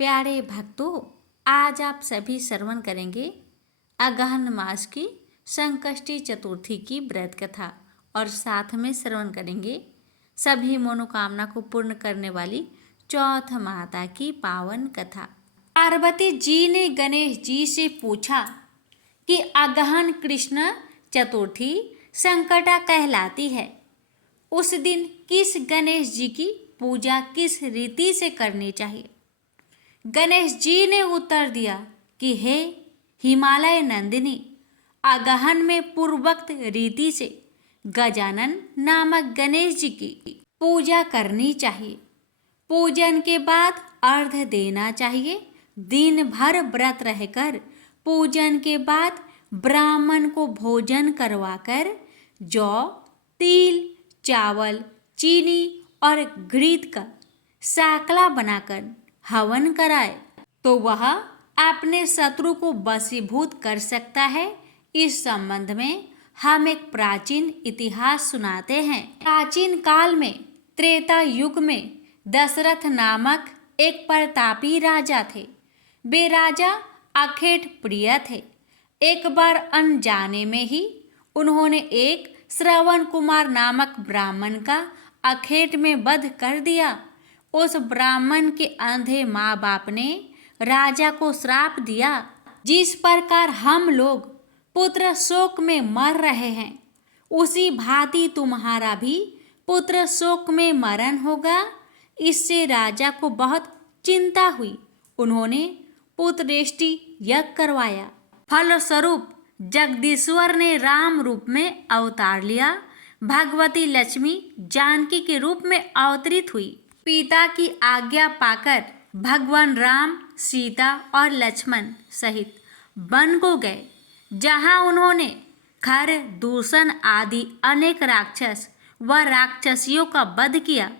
प्यारे भक्तों, आज आप सभी श्रवण करेंगे अगहन मास की संकष्टी चतुर्थी की व्रत कथा और साथ में श्रवण करेंगे सभी मनोकामना को पूर्ण करने वाली चौथ माता की पावन कथा। पार्वती जी ने गणेश जी से पूछा कि अगहन कृष्ण चतुर्थी संकटा कहलाती है, उस दिन किस गणेश जी की पूजा किस रीति से करनी चाहिए। गणेश जी ने उत्तर दिया कि हे हिमालय नंदिनी, अगहन में पूर्वोक्त रीति से गजानन नामक गणेश जी की पूजा करनी चाहिए। पूजन के बाद अर्घ्य देना चाहिए। दिन भर व्रत रहकर पूजन के बाद ब्राह्मण को भोजन करवाकर जौ, तिल, चावल, चीनी और घृत का साकला बनाकर हवन कराए तो वह अपने शत्रु को वशीभूत कर सकता है। इस संबंध में हम एक प्राचीन इतिहास सुनाते हैं। प्राचीन काल में त्रेता युग में दशरथ नामक एक प्रतापी राजा थे। वे राजा अखेट प्रिय थे। एक बार अनजाने में ही उन्होंने एक श्रवण कुमार नामक ब्राह्मण का अखेट में वध कर दिया। उस ब्राह्मण के अंधे माँ बाप ने राजा को श्राप दिया, जिस प्रकार हम लोग पुत्र शोक में मर रहे हैं, उसी भांति तुम्हारा भी पुत्र शोक में मरण होगा। इससे राजा को बहुत चिंता हुई। उन्होंने पुत्रेष्टि यज्ञ करवाया। फलस्वरूप जगदीश्वर ने राम रूप में अवतार लिया। भगवती लक्ष्मी जानकी के रूप में अवतरित हुई। पिता की आज्ञा पाकर भगवान राम, सीता और लक्ष्मण सहित वन को गए, जहां उन्होंने खर, दूषण आदि अनेक राक्षस व राक्षसियों का वध किया।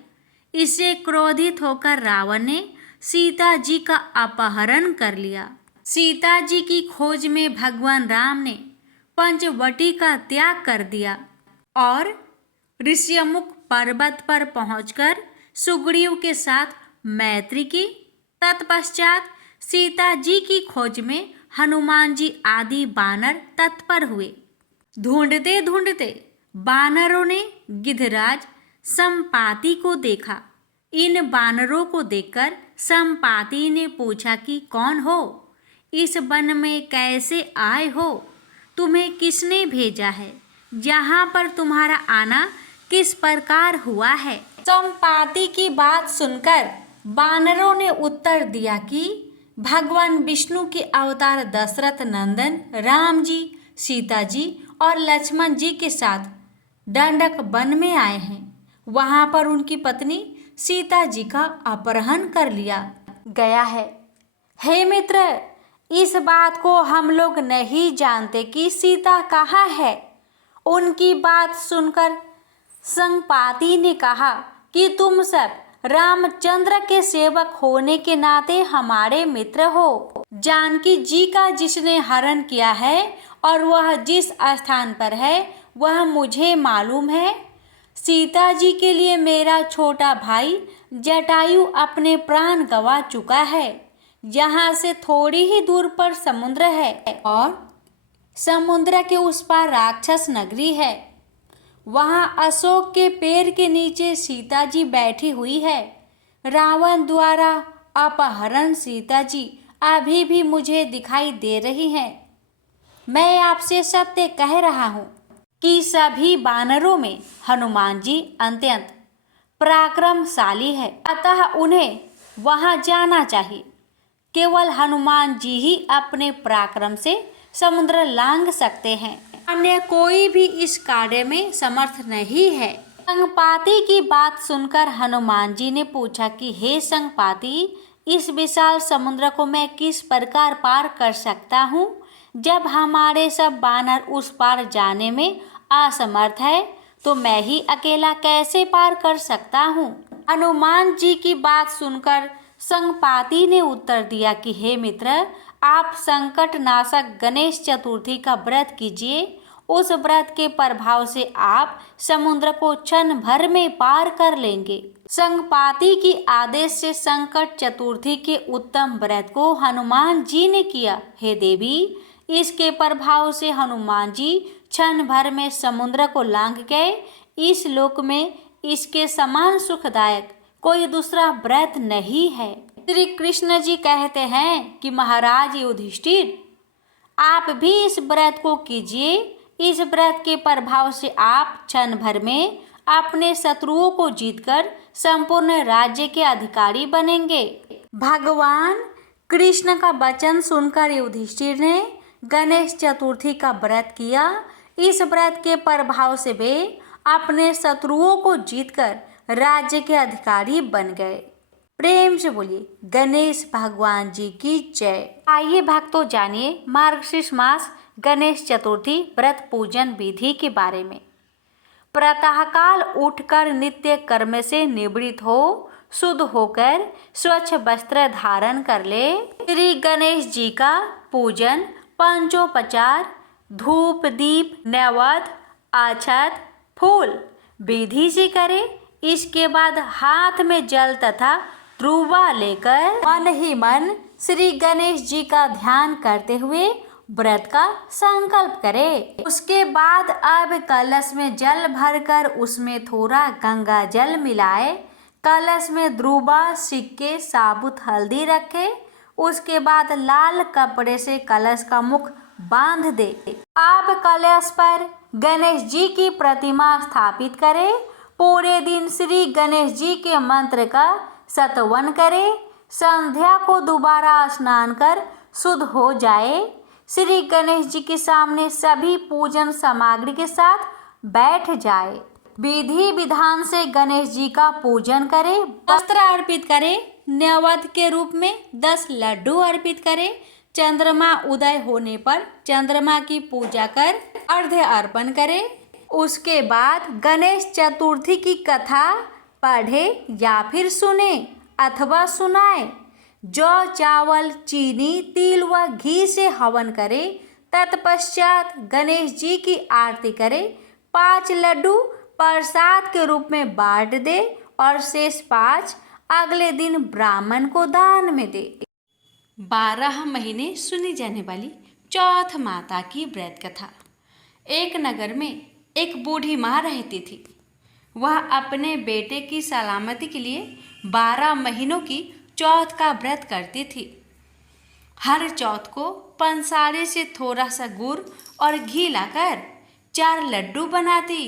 इससे क्रोधित होकर रावण ने सीता जी का अपहरण कर लिया। सीता जी की खोज में भगवान राम ने पंचवटी का त्याग कर दिया और ऋष्यमुख पर्वत पर पहुंचकर सुग्रीव के साथ मैत्री की। तत्पश्चात सीता जी की खोज में हनुमान जी आदि बानर तत्पर हुए। ढूंढते ढूंढते बानरों ने गिद्धराज संपाति को देखा। इन बानरों को देखकर संपाति ने पूछा कि कौन हो, इस वन में कैसे आए हो, तुम्हें किसने भेजा है, यहाँ पर तुम्हारा आना किस प्रकार हुआ है। संपाति की बात सुनकर बानरों ने उत्तर दिया कि भगवान विष्णु के अवतार दशरथ नंदन राम जी, सीता जी और लक्ष्मण जी के साथ दंडक वन में आए हैं। वहां पर उनकी पत्नी सीता जी का अपहरण कर लिया गया है। हे मित्र, इस बात को हम लोग नहीं जानते कि सीता कहाँ है। उनकी बात सुनकर संपाति ने कहा कि तुम सब रामचंद्र के सेवक होने के नाते हमारे मित्र हो। जानकी जी का जिसने हरण किया है और वह जिस स्थान पर है वह मुझे मालूम है। सीता जी के लिए मेरा छोटा भाई जटायु अपने प्राण गंवा चुका है। यहाँ से थोड़ी ही दूर पर समुद्र है और समुद्र के उस पार राक्षस नगरी है। वहाँ अशोक के पेड़ के नीचे सीता जी बैठी हुई है। रावण द्वारा अपहरण सीता जी अभी भी मुझे दिखाई दे रही हैं। मैं आपसे सत्य कह रहा हूँ कि सभी बानरों में हनुमान जी अत्यंत पराक्रमशाली है, अतः उन्हें वहाँ जाना चाहिए। केवल हनुमान जी ही अपने पराक्रम से समुद्र लांघ सकते हैं, अन्य कोई भी इस कार्य में समर्थ नहीं है। संपाति की बात सुनकर हनुमान जी ने पूछा कि हे संपाति, इस विशाल समुद्र को मैं किस प्रकार पार कर सकता हूँ, जब हमारे सब बानर उस पार जाने में असमर्थ है, तो मैं ही अकेला कैसे पार कर सकता हूँ। हनुमान जी की बात सुनकर संपाति ने उत्तर दिया कि हे मित्र, आप संकट नाशक गणेश चतुर्थी का व्रत कीजिए। उस व्रत के प्रभाव से आप समुद्र को क्षण भर में पार कर लेंगे। संगपाति की आदेश से संकट चतुर्थी के उत्तम व्रत को हनुमान जी ने किया। हे देवी, इसके प्रभाव से हनुमान जी क्षण भर में समुद्र को लांघ गए। इस लोक में इसके समान सुखदायक कोई दूसरा व्रत नहीं है। श्री कृष्ण जी कहते हैं कि महाराज युधिष्ठिर, आप भी इस व्रत को कीजिए। इस व्रत के प्रभाव से आप क्षण भर में अपने शत्रुओं को जीतकर संपूर्ण राज्य के अधिकारी बनेंगे। भगवान कृष्ण का वचन सुनकर युधिष्ठिर ने गणेश चतुर्थी का व्रत किया। इस व्रत के प्रभाव से वे अपने शत्रुओं को जीतकर राज्य के अधिकारी बन गए। प्रेम से बोलिए गणेश भगवान जी की जय। आइए भक्तों, जानिए मार्गशीर्ष मास गणेश चतुर्थी व्रत पूजन विधि के बारे में। प्रातःकाल उठकर नित्य कर्म से निवृत्त हो शुद्ध होकर स्वच्छ वस्त्र धारण कर ले। श्री गणेश जी का पूजन पंचोपचार धूप दीप नैवेद्य अक्षत फूल विधि से करे। इसके बाद हाथ में जल तथा ध्रुवा लेकर मन ही मन श्री गणेश जी का ध्यान करते हुए व्रत का संकल्प करे। उसके बाद अब कलश में जल भरकर उसमें थोड़ा गंगा जल मिलाए। कलश में ध्रुवा सिक्के साबुत हल्दी रखे। उसके बाद लाल कपड़े से कलश का मुख बांध दे। अब कलश पर गणेश जी की प्रतिमा स्थापित करे। पूरे दिन श्री गणेश जी के मंत्र का सतवन करे। संध्या को दोबारा स्नान कर शुद्ध हो जाए। श्री गणेश जी के सामने सभी पूजन सामग्री के साथ बैठ जाए। विधि विधान से गणेश जी का पूजन करे। वस्त्र अर्पित करे। नैवेद्य के रूप में 10 लड्डू अर्पित करे। चंद्रमा उदय होने पर चंद्रमा की पूजा कर अर्घ्य अर्पण करे। उसके बाद गणेश चतुर्थी की कथा पढ़े या फिर सुने अथवा सुनाए। जौ चावल चीनी तिल व घी से हवन करे। तत्पश्चात गणेश जी की आरती करे। 5 लड्डू प्रसाद के रूप में बांट दे और शेष 5 अगले दिन ब्राह्मण को दान में दे। 12 महीने सुनी जाने वाली चौथ माता की व्रत कथा। एक नगर में एक बूढ़ी माँ रहती थी। वह अपने बेटे की सलामती के लिए 12 महीनों की चौथ का व्रत करती थी। हर चौथ को पंसारे से थोड़ा सा गुड़ और घी लाकर 4 लड्डू बनाती।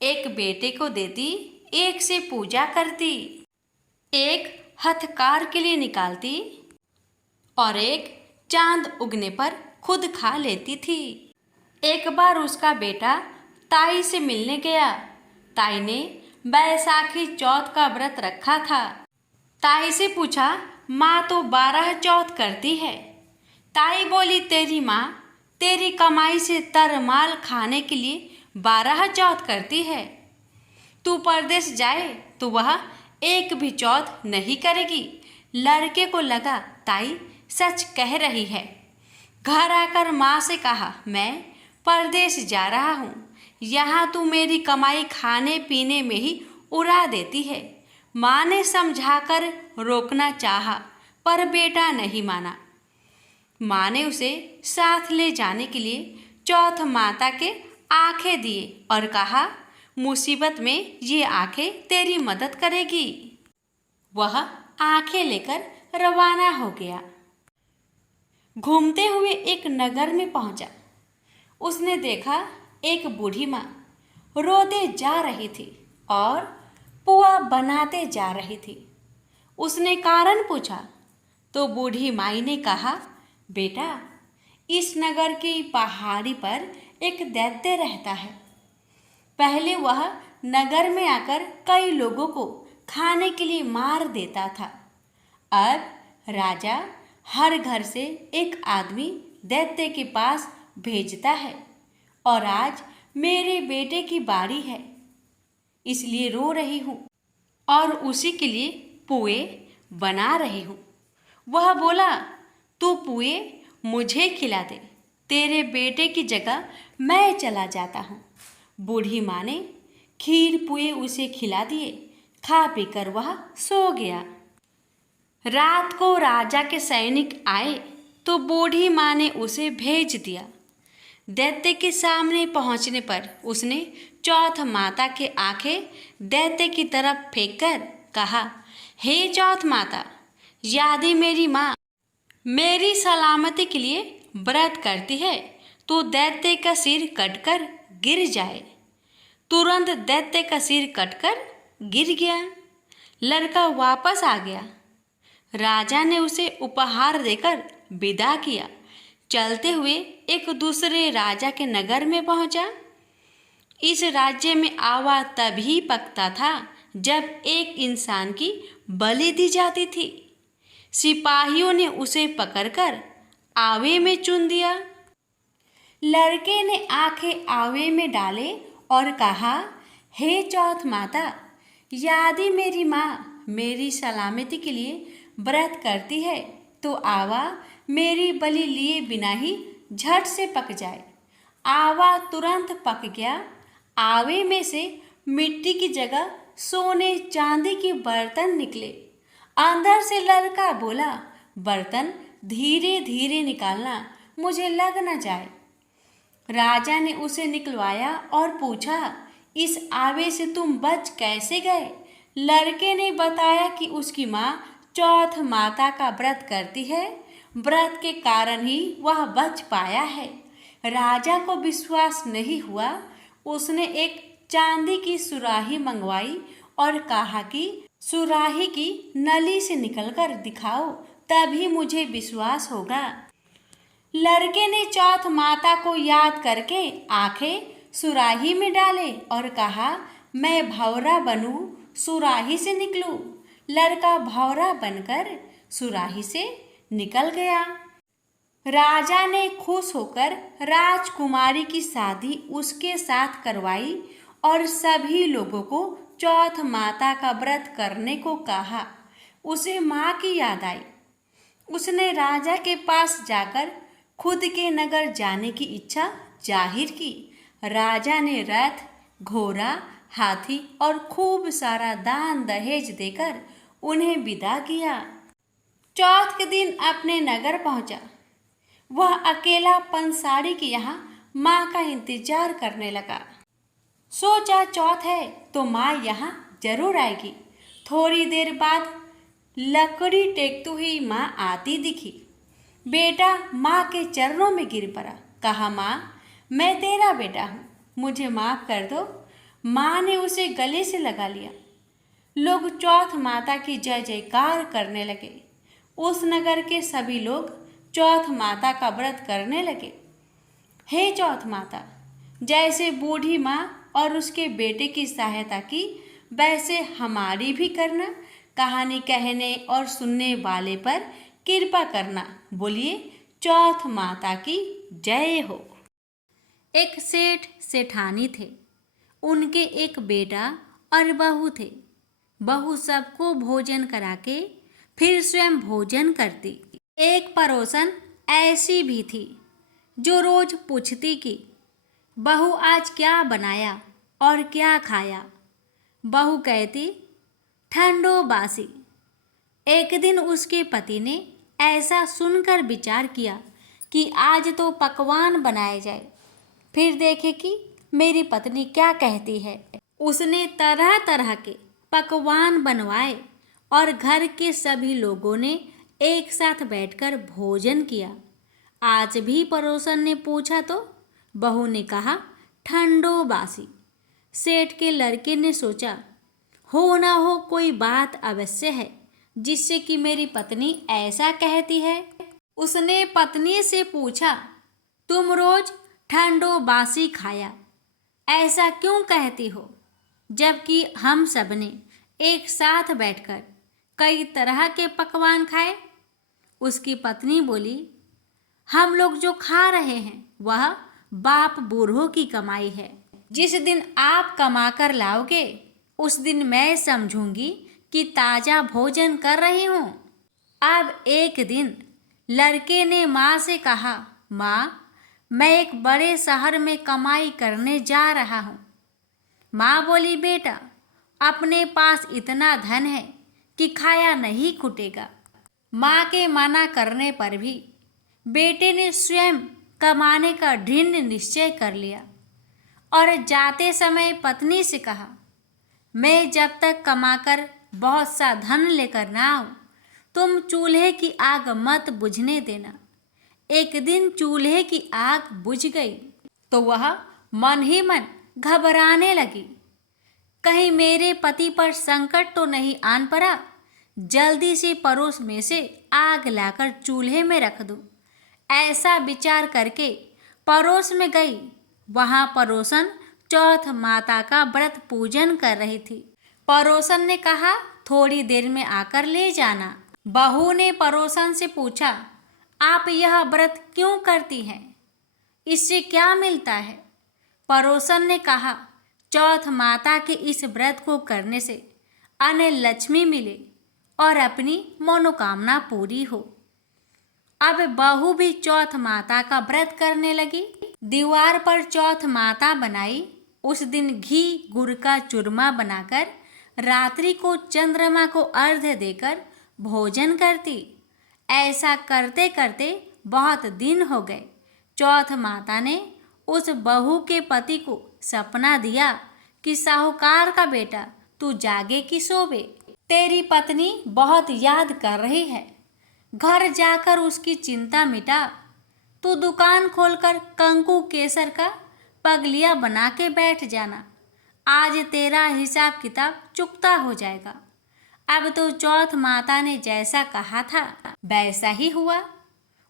एक बेटे को देती, एक से पूजा करती, एक हथकार के लिए निकालती और एक चांद उगने पर खुद खा लेती थी। एक बार उसका बेटा ताई से मिलने गया। ताई ने बैसाखी चौथ का व्रत रखा था। ताई से पूछा, माँ तो 12 चौथ करती है। ताई बोली, तेरी माँ तेरी कमाई से तरमाल खाने के लिए 12 चौथ करती है। तू परदेश जाए तो वह एक भी चौथ नहीं करेगी। लड़के को लगा ताई सच कह रही है। घर आकर माँ से कहा, मैं परदेश जा रहा हूँ। यहाँ तू मेरी कमाई खाने पीने में ही उड़ा देती है। माँ ने समझाकर रोकना चाहा, पर बेटा नहीं माना। माँ ने उसे साथ ले जाने के लिए चौथ माता के आंखें दिए और कहा, मुसीबत में ये आंखें तेरी मदद करेगी। वह आंखें लेकर रवाना हो गया। घूमते हुए एक नगर में पहुंचा। उसने देखा एक बूढ़ी माँ रोते जा रही थी और पुआ बनाते जा रही थी। उसने कारण पूछा तो बूढ़ी माई ने कहा, बेटा, इस नगर की पहाड़ी पर एक दैत्य रहता है। पहले वह नगर में आकर कई लोगों को खाने के लिए मार देता था। अब राजा हर घर से एक आदमी दैत्य के पास भेजता है और आज मेरे बेटे की बारी है, इसलिए रो रही हूँ और उसी के लिए पुए बना रही हूँ। वह बोला, तू पुए मुझे खिला दे, तेरे बेटे की जगह मैं चला जाता हूँ। बूढ़ी माँ ने खीर पुए उसे खिला दिए। खा पीकर वह सो गया। रात को राजा के सैनिक आए तो बूढ़ी माँ ने उसे भेज दिया। दैत्य के सामने पहुंचने पर उसने चौथ माता के आंखें दैत्य की तरफ फेंककर कहा, हे चौथ माता, यदि मेरी माँ मेरी सलामती के लिए व्रत करती है तो दैत्य का सिर कटकर गिर जाए। तुरंत दैत्य का सिर कटकर गिर गया। लड़का वापस आ गया। राजा ने उसे उपहार देकर विदा किया। चलते हुए एक दूसरे राजा के नगर में पहुंचा। इस राज्य में आवा तभी पकता था जब एक इंसान की बलि दी जाती थी। सिपाहियों ने उसे पकड़कर आवे में चुन दिया। लड़के ने आंखें आवे में डाले और कहा, हे चौथ माता, यदि मेरी माँ मेरी सलामती के लिए व्रत करती है तो आवा मेरी बलि लिए बिना ही झट से पक जाए। आवा तुरंत पक गया। आवे में से मिट्टी की जगह सोने चांदी के बर्तन निकले। अंदर से लड़का बोला, बर्तन धीरे धीरे निकालना, मुझे लग न जाए। राजा ने उसे निकलवाया और पूछा, इस आवे से तुम बच कैसे गए? लड़के ने बताया कि उसकी माँ चौथ माता का व्रत करती है, व्रत के कारण ही वह बच पाया है। राजा को विश्वास नहीं हुआ। उसने एक चांदी की सुराही मंगवाई और कहा कि सुराही की नली से निकलकर दिखाओ, तभी मुझे विश्वास होगा। लड़के ने चौथ माता को याद करके आंखें सुराही में डाले और कहा, मैं भौरा बनूं, सुराही से निकलूं। लड़का भौरा बनकर सुराही से निकल गया। राजा ने खुश होकर राजकुमारी की शादी उसके साथ करवाई और सभी लोगों को चौथ माता का व्रत करने को कहा। उसे माँ की याद आई। उसने राजा के पास जाकर खुद के नगर जाने की इच्छा जाहिर की। राजा ने रथ, घोड़ा, हाथी और खूब सारा दान दहेज देकर उन्हें विदा किया। चौथ के दिन अपने नगर पहुंचा। वह अकेला पंसारी के यहाँ माँ का इंतजार करने लगा। सोचा चौथ है तो माँ यहाँ जरूर आएगी। थोड़ी देर बाद लकड़ी टेकती हुई माँ आती दिखी। बेटा माँ के चरणों में गिर पड़ा। कहा, माँ, मैं तेरा बेटा हूँ, मुझे माफ़ कर दो। माँ ने उसे गले से लगा लिया। लोग चौथ माता की जय जयकार करने लगे। उस नगर के सभी लोग चौथ माता का व्रत करने लगे। हे चौथ माता, जैसे बूढ़ी माँ और उसके बेटे की सहायता की, वैसे हमारी भी करना। कहानी कहने और सुनने वाले पर कृपा करना। बोलिए चौथ माता की जय हो। एक सेठ सेठानी थे। उनके एक बेटा और बहू थे। बहू सबको भोजन करा के फिर स्वयं भोजन करती। एक पड़ोसन ऐसी भी थी जो रोज पूछती कि बहू आज क्या बनाया और क्या खाया। बहू कहती, ठंडो बासी। एक दिन उसके पति ने ऐसा सुनकर विचार किया कि आज तो पकवान बनाए जाए, फिर देखे कि मेरी पत्नी क्या कहती है। उसने तरह तरह के पकवान बनवाए और घर के सभी लोगों ने एक साथ बैठकर भोजन किया। आज भी पड़ोसन ने पूछा तो बहू ने कहा, ठंडो बासी। सेठ के लड़के ने सोचा, हो ना हो कोई बात अवश्य है जिससे कि मेरी पत्नी ऐसा कहती है। उसने पत्नी से पूछा, तुम रोज ठंडो बासी खाया ऐसा क्यों कहती हो, जबकि हम सब ने एक साथ बैठकर कई तरह के पकवान खाए। उसकी पत्नी बोली, हम लोग जो खा रहे हैं वह बाप बूढ़ों की कमाई है। जिस दिन आप कमा कर लाओगे उस दिन मैं समझूंगी कि ताज़ा भोजन कर रही हूँ। अब एक दिन लड़के ने माँ से कहा, माँ, मैं एक बड़े शहर में कमाई करने जा रहा हूँ। माँ बोली, बेटा, अपने पास इतना धन है कि खाया नहीं खुटेगा। माँ के मना करने पर भी बेटे ने स्वयं कमाने का दृढ़ निश्चय कर लिया और जाते समय पत्नी से कहा, मैं जब तक कमाकर बहुत सा धन लेकर ना आऊं, तुम चूल्हे की आग मत बुझने देना। एक दिन चूल्हे की आग बुझ गई तो वह मन ही मन घबराने लगी, कहीं मेरे पति पर संकट तो नहीं आन पड़ा। जल्दी से पड़ोस में से आग लाकर चूल्हे में रख दूं। ऐसा विचार करके पड़ोस में गई। वहां पड़ोसन चौथ माता का व्रत पूजन कर रही थी। पड़ोसन ने कहा, थोड़ी देर में आकर ले जाना। बहू ने पड़ोसन से पूछा, आप यह व्रत क्यों करती हैं? इससे क्या मिलता है? पड़ोसन ने कहा, चौथ माता के इस व्रत को करने से अन्न लक्ष्मी मिले और अपनी मनोकामना पूरी हो। अब बहू भी चौथ माता का व्रत करने लगी। दीवार पर चौथ माता बनाई। उस दिन घी गुड़ का चूरमा बनाकर रात्रि को चंद्रमा को अर्घ्य देकर भोजन करती। ऐसा करते करते बहुत दिन हो गए। चौथ माता ने उस बहू के पति को सपना दिया कि साहूकार का बेटा तू जागे कि सोवे, तेरी पत्नी बहुत याद कर रही है, घर जाकर उसकी चिंता मिटा। तू दुकान खोलकर कंकु केसर का पगलिया बना के बैठ जाना। आज तेरा हिसाब किताब चुकता हो जाएगा। अब तो चौथ माता ने जैसा कहा था वैसा ही हुआ।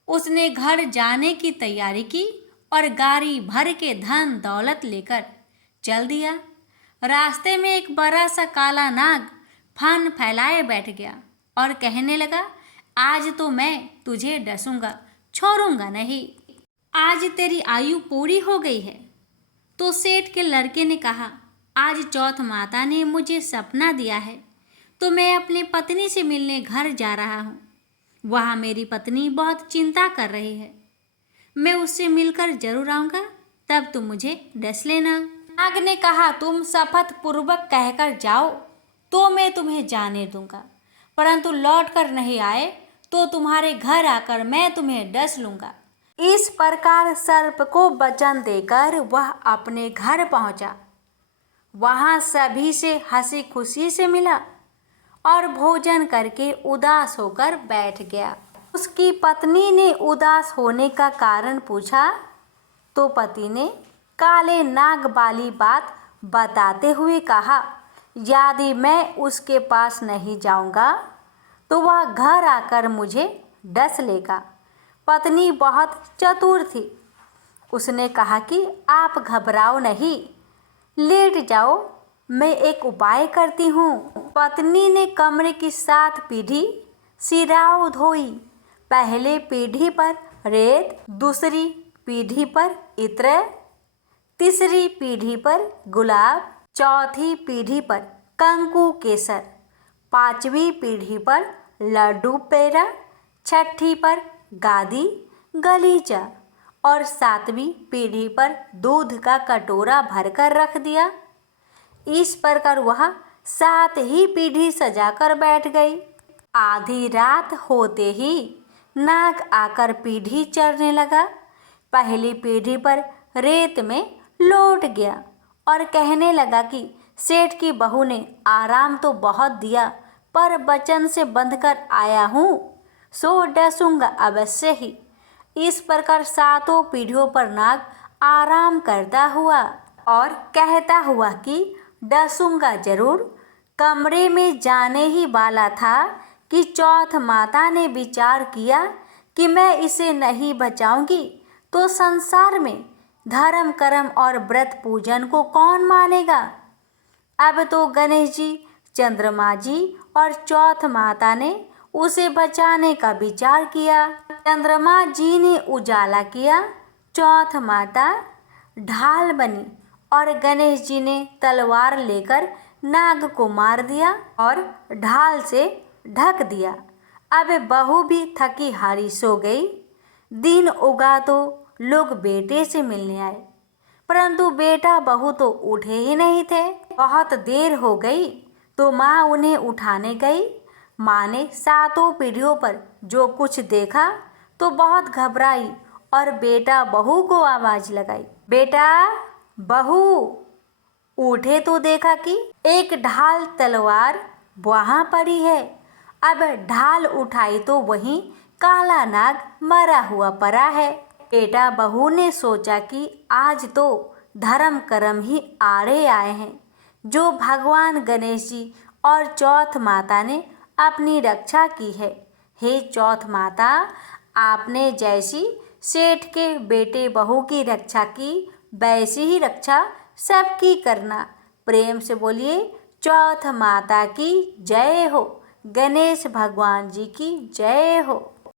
उसने घर जाने की तैयारी की और गाड़ी भर के धन दौलत लेकर चल दिया। रास्ते में एक बड़ा सा काला नाग फन फैलाए बैठ गया और कहने लगा, आज तो मैं तुझे डसूंगा, छोड़ूंगा नहीं। आज तेरी आयु पूरी हो गई है। तो सेठ के लड़के ने कहा, आज चौथ माता ने मुझे सपना दिया है तो मैं अपनी पत्नी से मिलने घर जा रहा हूँ। वहाँ मेरी पत्नी बहुत चिंता कर रही है। मैं उससे मिलकर जरूर आऊँगा, तब तुम मुझे डस लेना। नाग ने कहा, तुम शपथ पूर्वक कहकर जाओ तो मैं तुम्हें जाने दूंगा, परंतु लौट कर नहीं आए तो तुम्हारे घर आकर मैं तुम्हें डस लूंगा। इस प्रकार सर्प को वचन देकर वह अपने घर पहुंचा। वहां सभी से हंसी खुशी से मिला और भोजन करके उदास होकर बैठ गया। उसकी पत्नी ने उदास होने का कारण पूछा तो पति ने काले नाग वाली बात बताते हुए कहा, यदि मैं उसके पास नहीं जाऊंगा तो वह घर आकर मुझे डस लेगा। पत्नी बहुत चतुर थी। उसने कहा कि आप घबराओ नहीं, लेट जाओ, मैं एक उपाय करती हूँ। पत्नी ने कमरे की 7 पीढ़ी सिराओ धोई। पहले पीढ़ी पर रेत, दूसरी पीढ़ी पर इत्र, तीसरी पीढ़ी पर गुलाब, चौथी पीढ़ी पर कंकु केसर, 5वीं पीढ़ी पर लड्डू पेड़ा, 6ठी पर गादी गलीचा और 7वीं पीढ़ी पर दूध का कटोरा भरकर रख दिया। इस प्रकार वह 7 ही पीढ़ी सजाकर बैठ गई। आधी रात होते ही नाग आकर पीढ़ी चढ़ने लगा। पहली पीढ़ी पर रेत में लौट गया और कहने लगा कि सेठ की बहू ने आराम तो बहुत दिया, पर वचन से बंधकर आया हूँ, सो डसूंगा अवश्य ही। इस प्रकार 7 पीढ़ियों पर नाग आराम करता हुआ और कहता हुआ कि डसूंगा जरूर। कमरे में जाने ही वाला था कि चौथ माता ने विचार किया कि मैं इसे नहीं बचाऊंगी तो संसार में धर्म कर्म और व्रत पूजन को कौन मानेगा। अब तो गणेश जी, चंद्रमा जी और चौथ माता ने उसे बचाने का विचार किया। चंद्रमा जी ने उजाला किया, चौथ माता ढाल बनी और गणेश जी ने तलवार लेकर नाग को मार दिया और ढाल से ढक दिया। अब बहू भी थकी हारी सो गई। दिन उगा तो लोग बेटे से मिलने आए, परंतु बेटा बहू तो उठे ही नहीं थे। बहुत देर हो गई तो माँ उन्हें उठाने गई। माँ ने सातों पीढ़ियों पर जो कुछ देखा तो बहुत घबराई और बेटा बहू को आवाज लगाई, बेटा बहू, उठे तो देखा कि एक ढाल तलवार वहां पड़ी है। अब ढाल उठाई तो वहीं काला नाग मरा हुआ पड़ा है। बेटा बहू ने सोचा कि आज तो धर्म कर्म ही आड़े आए हैं, जो भगवान गणेश जी और चौथ माता ने अपनी रक्षा की है। हे चौथ माता, आपने जैसी सेठ के बेटे बहू की रक्षा की वैसी ही रक्षा सबकी करना। प्रेम से बोलिए चौथ माता की जय हो, गणेश भगवान जी की जय हो।